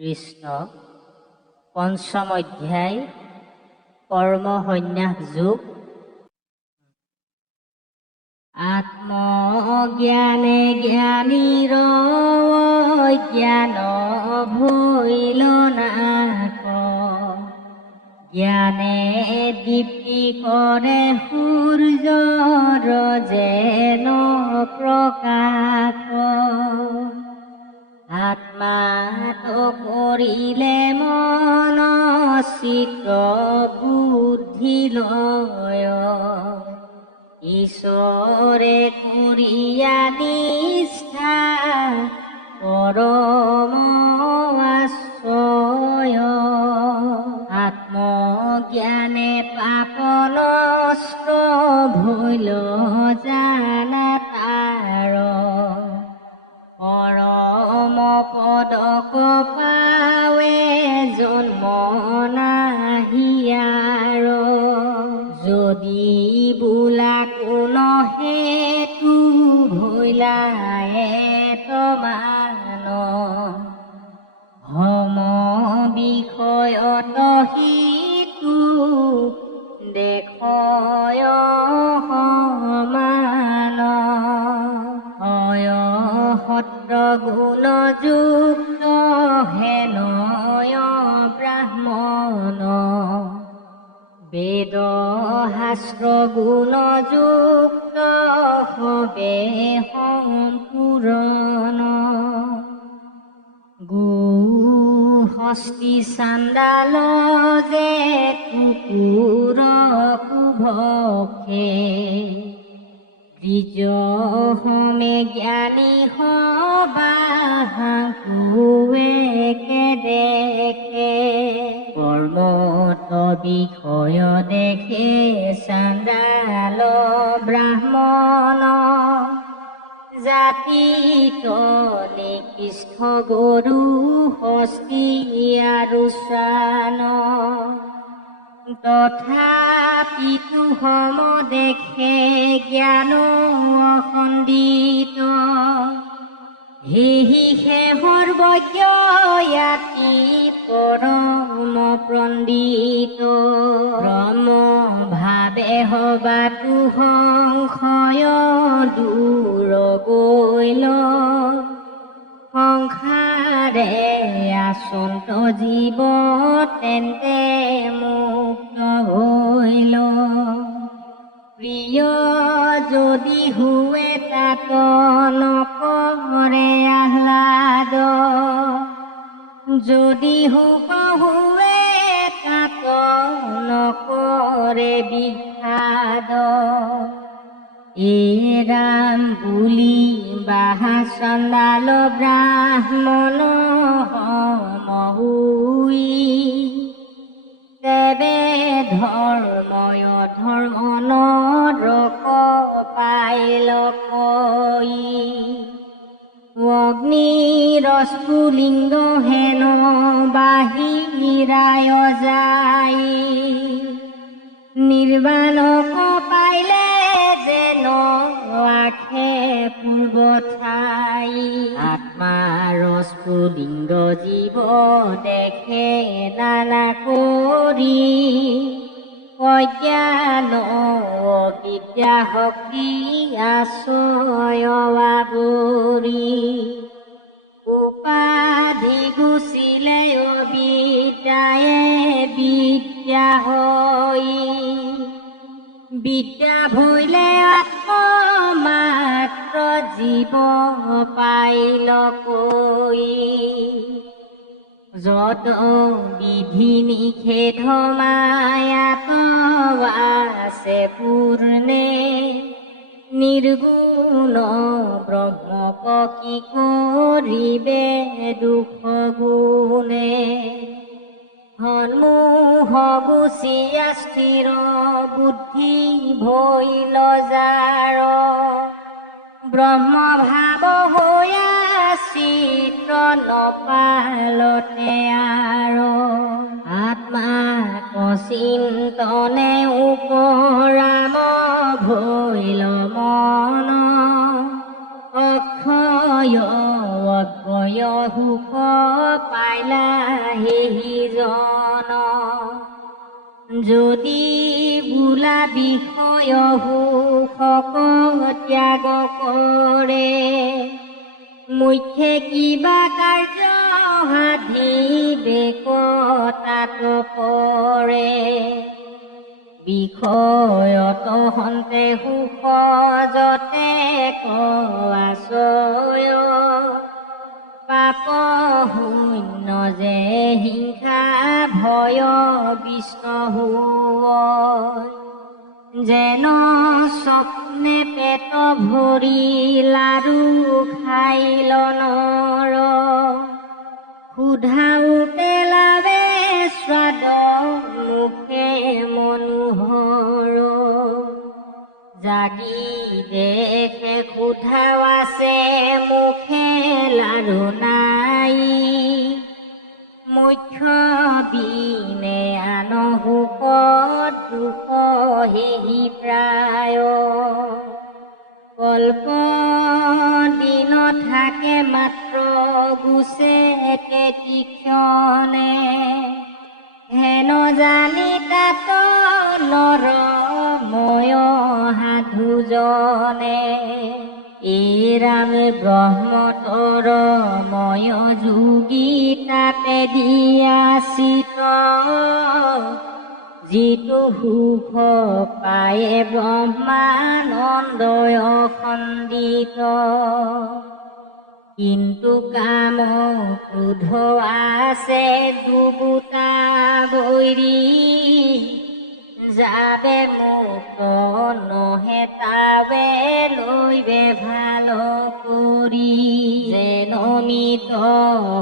কৃষ্ণ পঞ্চম অধ্যায় কৰ্ম সন্ন্যাস যোগ। আত্মজ্ঞানে জ্ঞানীৰ জ্ঞান ভৈল নাক, জ্ঞানে দীপ্তি কৰে সূৰ্যৰ যেন প্ৰকাশ। আত্মাত কৰিলে মন চিত্ত বুদ্ধি লয়, ঈশ্বৰে কৰিয়া নিষ্ঠা পৰম আশ্ৰয়। আত্মজ্ঞানে পাপ নষ্ট ভৈল জানা তাৰ, পৰম পদক পাৱে জন্ম নাহিয়াৰ। যদি বোলা কোন হেতু ভৈলায়ে তমান, হম বিষয়ত হিতু দেখয় সমান। সত্ৰ গুণ যুক্ত হেনয় ব্ৰাহ্মণ, বেদ শাস্ত্ৰ গুণ যুক্ত হবে সম্পূৰণ। গো হস্তি চাণ্ডাল যে কুকুৰ কুভক্ষে, দ্বিজ হমে জ্ঞানী হবা কুৱেকে দেখে। কৰ্মত বিষয় দেখে চাণ্ডাল ব্ৰাহ্মণ, জাতিত নিকৃষ্ট গৰু হস্তি আৰু শ্বান। তথাপিতো সম দেখে জ্ঞান অখণ্ডিত, হেহি সৰ্বজ্ঞ ইয়াতি পৰম পণ্ডিত। ব্ৰহ্ম ভাৱে হবাতো সংশয় দূৰ গৈল, সংসাৰে আচন্ত জীৱ তেন্তে মুক্ত হৈল। প্ৰিয় যদি হুৱে তাত নকৰে আহ্লাদ, যদি সুখ হুৱে তাত নকৰে বিষাদ। এ ৰাম বুলি বাহা চণ্ডাল ব্ৰাহ্মণ সম হৈ, তেবে ধৰ্ময় ধৰ্ম নৰক পাইল কৈ। অগ্নিৰস্ফুলিংগ হেন বাহিৰায় যায়, নিৰ্বাণক পাইলে যেন আখে পূৰ্ব ঠাই। আত্মাৰ স্ফুলিংগ জীৱ দেখে নানা কৰি, অজ্ঞান অবিদ্যা শক্তি আশ্ৰয় আৱৰি। উপাধি গুচিলে অবিদ্যায়ে বিদ্যা হৈ, বিদ্যা ভৈলে আত্মমাত্ৰ জীৱ পাইল কৈ। যত বিধি নিষেধ মায়াত আছে পূৰ্ণে, নিৰ্গুণ ব্ৰহ্মক কি কৰিবে দুখ গুণে। সন্মুখ গুচিয়া স্থিৰ বুদ্ধি ভৈল যাৰ, ব্ৰহ্ম ভাৱ হৈয়া চিত্ৰ নপালতে আৰ। আত্মাক চিন্তনে উপৰাম ভৈল মন, অক্ষয় অব্যয় সুখ পাইল পাইলা সেইজন যদি বোলা বিষয় সুখক ত্যাগ কৰে মুখ্যে কিবা কাৰ্য সাধি বেকতাত পৰে বিষয়ত হন্তে সুখ যতে আশ্ৰয় পাপ শূন্য যে হিংসা ভয় বিষ্ণু যেন স্বপ্নে পেট ভৰি লাৰু খাইল নৰ ক্ষুধাও পেলাবে স্বাদ মুখে মনোহৰ জাগি দেখে ক্ষুধাও আছে মুখে লাৰু নাই মুখ্য বিনে আন সুখ দুখ হেহি প্ৰায় কল্প দিন থাকে মাত্ৰ গুছে কেতিক্ষণে হেন জানি তাত নৰ ময় সাধুজনে এৰাম ব্ৰহ্মতৰ ময় যোগী তাতে দিয়া চিত যিটো সুখ পায়ে ব্ৰহ্মানন্দয় খণ্ডিত কিন্তু কাম ক্ৰোধ আছে দুগুটা বৈৰী যাবে মুক্ত নহে তাবে লৈবে ভাল কৰি যেন মিত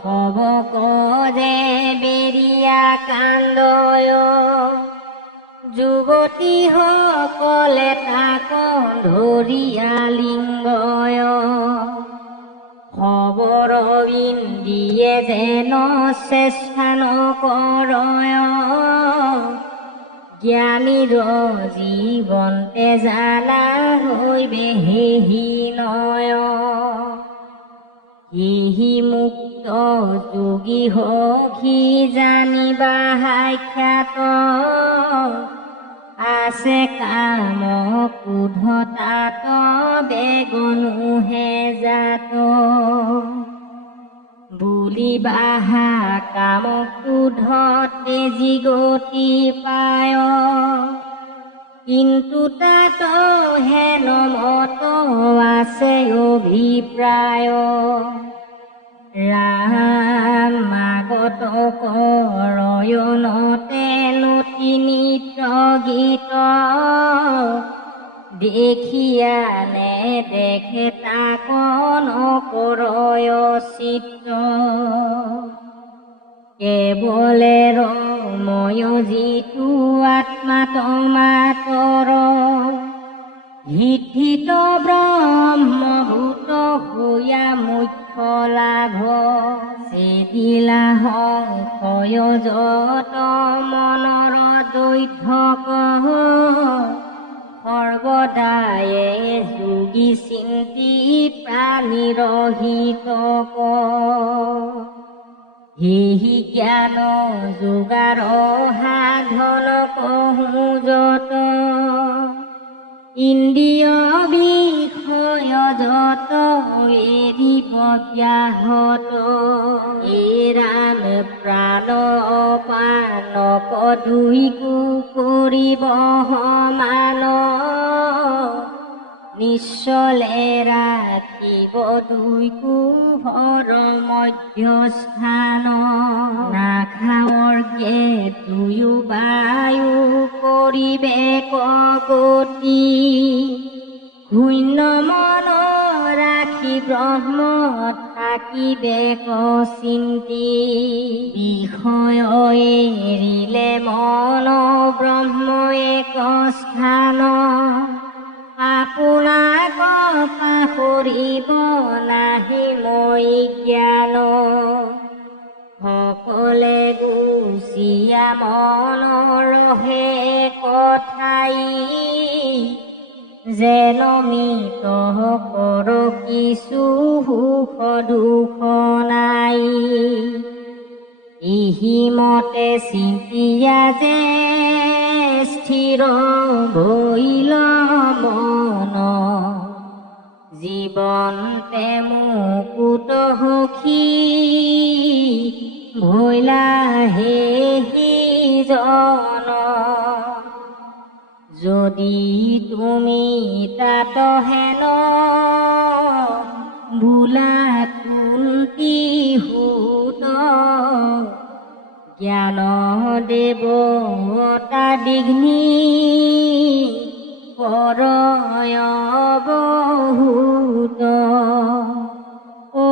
হব কজে বেৰিয়া কান্দয় যুৱতী সকলে তাক ধৰিয়া লিংগয় খবৰ ইন্দ্ৰিয়ে যেন চেষ্টা নকৰয় জ্ঞানীৰ জীৱন্তে জানা হৈবে হেহি নয় হিহি মুক্ত যোগী সখী জানিবা সাক্ষাৎ আছে কাম ক্ৰোধ তাত বেগনুহে জাত বুলিবাহা কাম ক্ৰোধ তেজি গতি পায় কিন্তু তাত হেন মত আছে অভিপ্ৰায় ৰামাগত কৰয়নতে নতি নিত্য গীত দেখিয়া নেদেখে তাক নকৰয় চিত্ত কেৱলে ৰময় যিটো আত্মা তমাতৰ হিথিত ব্ৰহ্মভূত হৈয়া মুখ্য লাভ চেদিলা সংশয় যত মনৰ দৈধ্যক সৰ্বদায়ে যোগী চিন্তি প্ৰাণীৰহিতক হেহি জ্ঞান যোগাৰ সাধন কহো যত ইন্দ্ৰিয় বিষয় যত এৰিব ব্যাহত এৰাম প্ৰাণ অপানক দুইকো কৰিব সমান নিশ্চলে ৰাখিব দুইকো ভৰ মধ্যস্থান নাখাৱৰ্গে দুয়ো বায়ু কৰিবে কগতি শূন্য মন ৰাখি ব্ৰহ্ম থাকিবে চিন্তি বিষয় এৰিলে মন ব্ৰহ্ম এক স্থান আপোনাক পাহৰিব নাহি মই জ্ঞান সকলে গুচিয়া মন ৰহে কথাই যেন মিত কৰ কিছু সুখ দুখ নাই ইহিমতে চিন্তিয়া যে স্থিৰ ভৈল মন জীৱন্তে মুকুত সখী ভৈলা জন যদি তুমি তাত হেন বোলা কুন্তি সুত জ্ঞান দেৱতা দিগ্নি কৰয় বহুত ও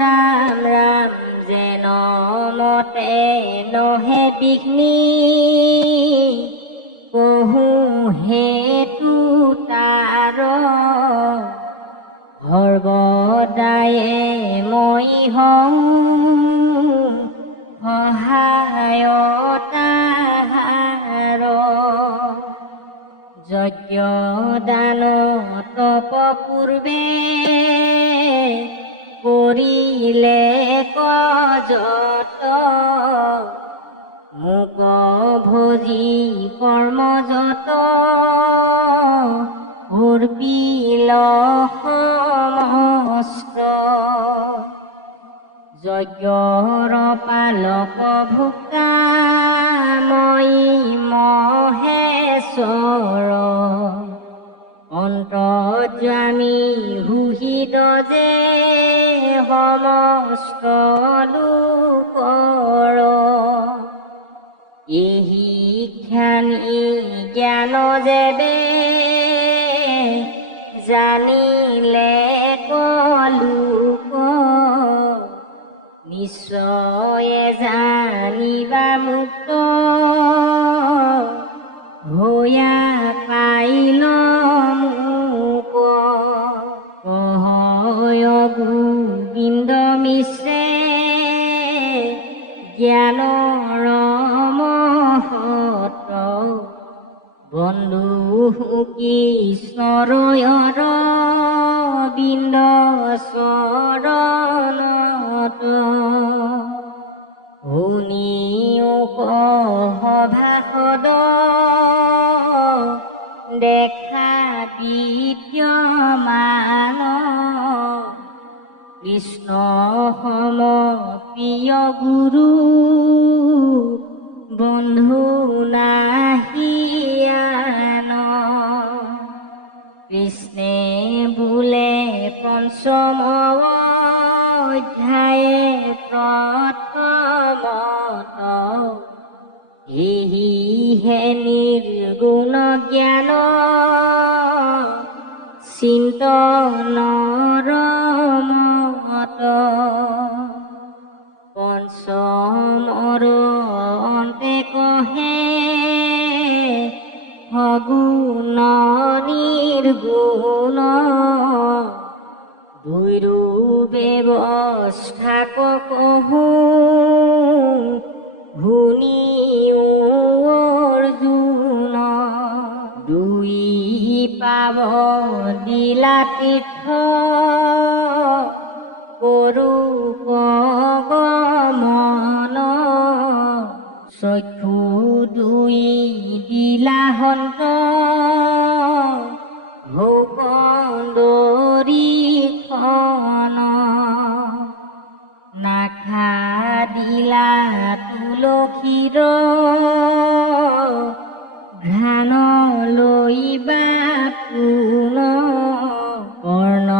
ৰাম ৰাম যেন মতে নহে বিঘ্নি কহু হেতু তাৰ সৰ্বদায়ে মই হওঁ সহায় তাহাৰ যজ্ঞ দান তপ পূৰ্বে কৰিলে কজত মোক ভজি কৰ্মযত অৰ্পিল সমস্ত যজ্ঞৰ পালক ভোক্তা মই মহেশ্বৰ অন্তৰ্যামী হুহিত যে সমস্ত লোকৰ এহি জ্ঞানী জ্ঞান যেবে জানিলে কলোক নিশ্চয়ে জানিবা মুক্ত ভয়া পাইল মোক কহয় গোবিন্দ মিশ্ৰে জ্ঞানৰ মহত বন্ধু কৃষ্ণৰ বিন্দ চৰণত শুনিও সভাসদ দেখা বিদ্যমান কৃষ্ণ সম প্ৰিয় গুৰু বন্ধু নাহিয়ান কৃষ্ণে বোলে পঞ্চম অধ্যায়ে প্ৰথমত এহিহে নিৰ্গুণ জ্ঞান চিন্তনৰ মত পঞ্চমৰ অন্তে কহে সগুণ নিৰ্গুণ দুইৰো ব্যৱস্থা কহো শুনিও অৰ্জুন দুই পাব দিলা তীৰ্থ কৰো গমন চক্ষু দুই দিলা হন্ত ভোকন্দৰীখন নাখা দিলা তুলসীৰ ঘ্ৰাণ লৈবা পুন কৰ্ণ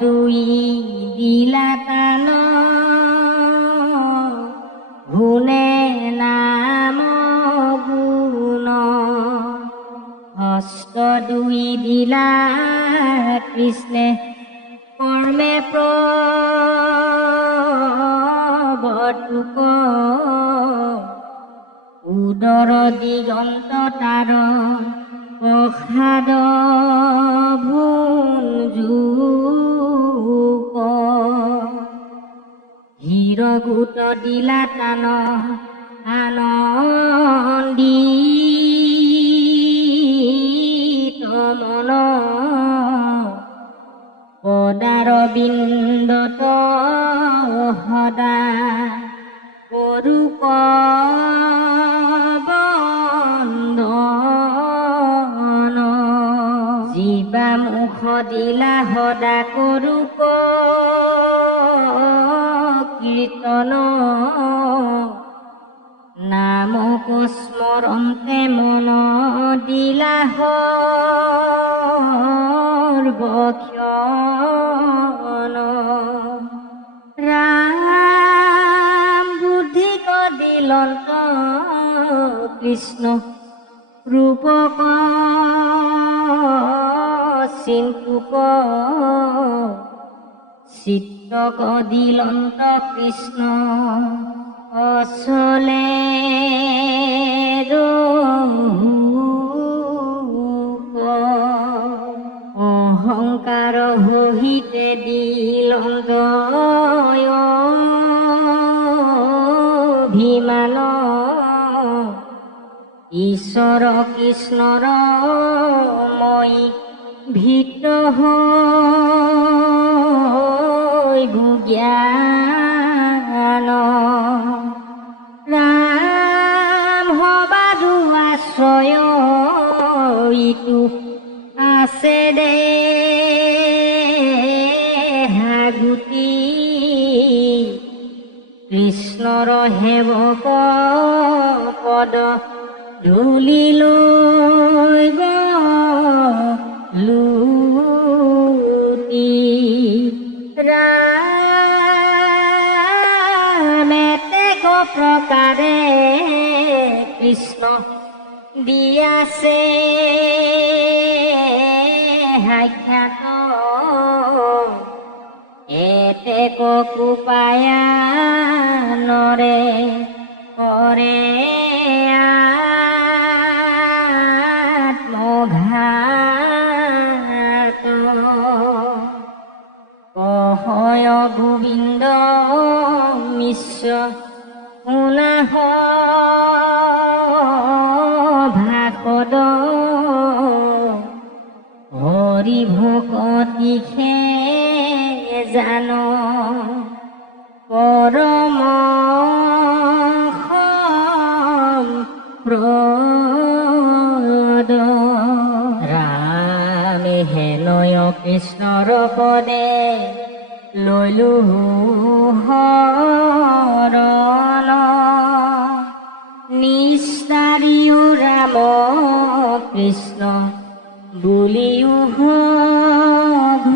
দুই দিলা তান শুনে নাম গুণ হস্ত দুই দিলা কৃষ্ণে কৰ্মে প্ৰৱৰ্তুক উদৰ দিগন্ত তাৰ প্ৰসাদ ভুঞ্জুক হীৰগুট দিলা তান আনন্দিত মন পদাৰ বিন্দত সদা অৰূপ বন্দন জীৱা মুখ দিলা সদা কৰূপ কীৰ্তন নামক স্মৰণতে মন দিলা সৰ্বক্ষণ ৰাম বুদ্ধিক দিলন্ত কৃষ্ণ ৰূপক চিন্তুক চিত্তক দিলন্ত কৃষ্ণ অচলে ৰূপ অহংকাৰ সহিতে দিলন্ত অভিমান ঈশ্বৰ কৃষ্ণৰ মই ভীত হৈ জ্ঞান ৰাম হবাদু আশ্ৰয় ইটো আছে দে হাগুতি কৃষ্ণৰ সেৱক পদ ধূলি লৈ গলুটি ৰামেতেক প্ৰকাৰে কৃষ্ণ দিয়াছে সাক্ষাৎ এতেক কৃপায়ানৰে কৰে আত্মঘাত কহয় গোবিন্দ মিশ্ৰ শুনাহ ভাষদ হৰি ভকতিষে জান পৰম সম্প্ৰদ ৰামে হেনয় কৃষ্ণৰ পদে লৈলো শৰণ নিস্তাৰিও ৰাম কৃষ্ণ বুলিও ঘন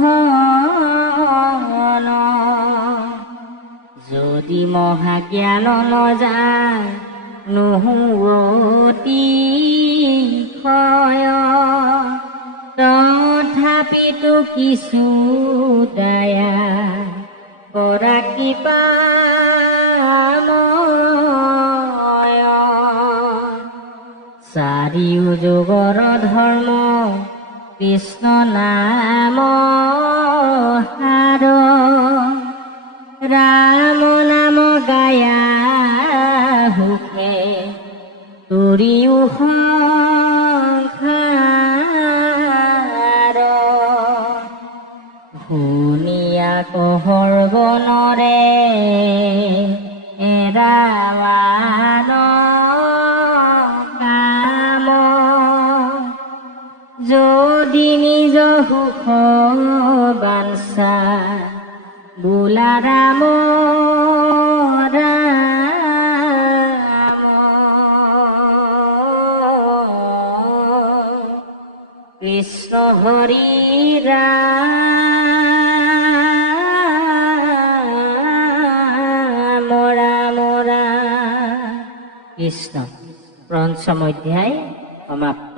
যদি মহাজ্ঞান নযায় নুহুৱতি ক্ষয় তথাপিতো কিছু দয়া কৰা কৃপাময় চাৰিও যুগৰ ধৰ্ম কৃষ্ণ নাম সাৰ ৰাম নাম গায়া সুখে তুৰিও সংসাৰ শুনিয়া সৰ্বনৰে এৰাৱান কাম যদি নিজ সুখ বাঞ্ছা বোলা ৰাম ৰাম কৃষ্ণ হৰি ৰাম ৰাম ৰাম কৃষ্ণ পঞ্চম অধ্যায় সমাপ্ত।